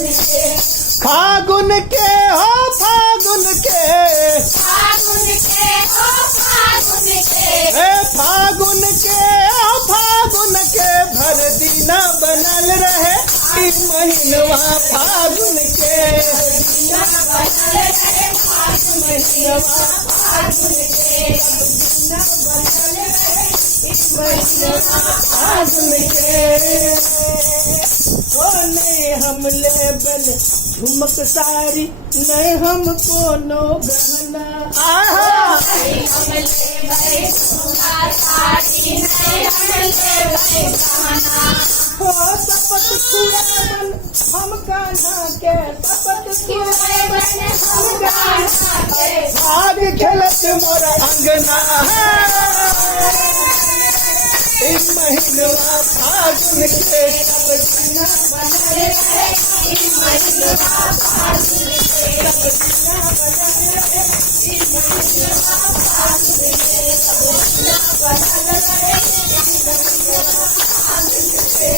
फागुन के हो फागुन के, फागुन के हो फागुन के, हे फागुन के हो फागुन के, भर दीना बनल रहे ई महीनवा फागुन के। बिना बनल रहे फागुन महीनवा फागुन के, बिना बनल रहे इस महीनवा फागुन के ओ नहीं हम लेबल झुमक सारी, नहीं हम कोनो गहना। आहा नहीं हम लेबै झुमका साड़ी, नहीं हम लेबै गहना। हो शपथ खुआवन हम कान्हा के, शपथ खुआवन हम कान्हा के, भाग खेलत मोर अंगना है इस महीनवा फागुन के। सब बिना बनल रहे इस महीनवा फागुन के, सब बिना बनल रहे इस महीनवा फागुन के, सब बिना बनल रहे इस महीनवा फागुन के।